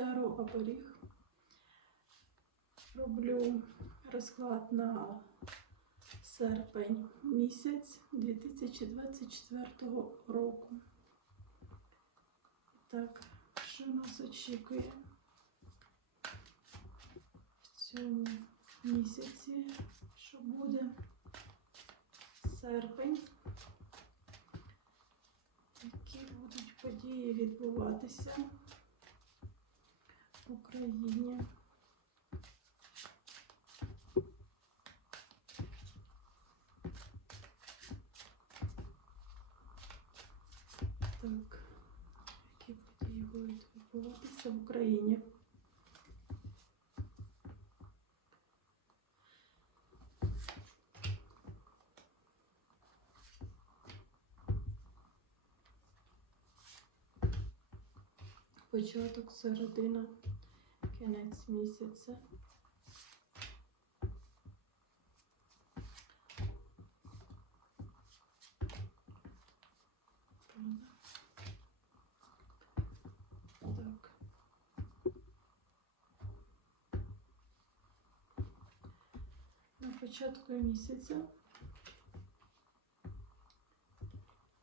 Таро оберіг. Роблю розклад на серпень місяць 2024 року. Так, що нас очікує в цьому місяці, що буде серпень, які будуть події відбуватися в Україні. Так, які події будуть відбуватися в Україні? Початок, середина, кінець місяця. Так. На початку місяця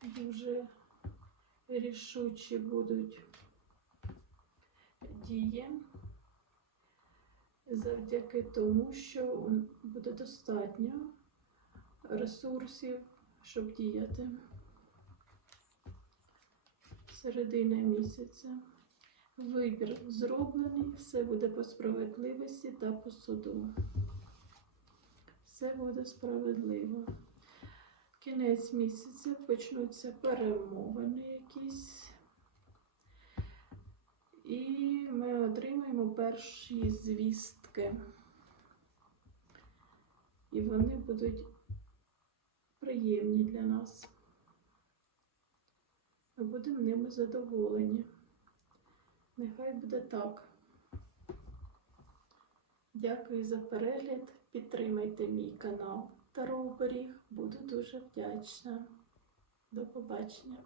дуже рішучі будуть дії завдяки тому, що буде достатньо ресурсів, щоб діяти. Середина місяця. Вибір зроблений, все буде по справедливості та по суду. Все буде справедливо. Кінець місяця почнуться перемовини якісь. І перші звістки. І вони будуть приємні для нас. Ми будемо ними задоволені. Нехай буде так. Дякую за перегляд. Підтримайте мій канал Таро Оберіг. Буду дуже вдячна. До побачення.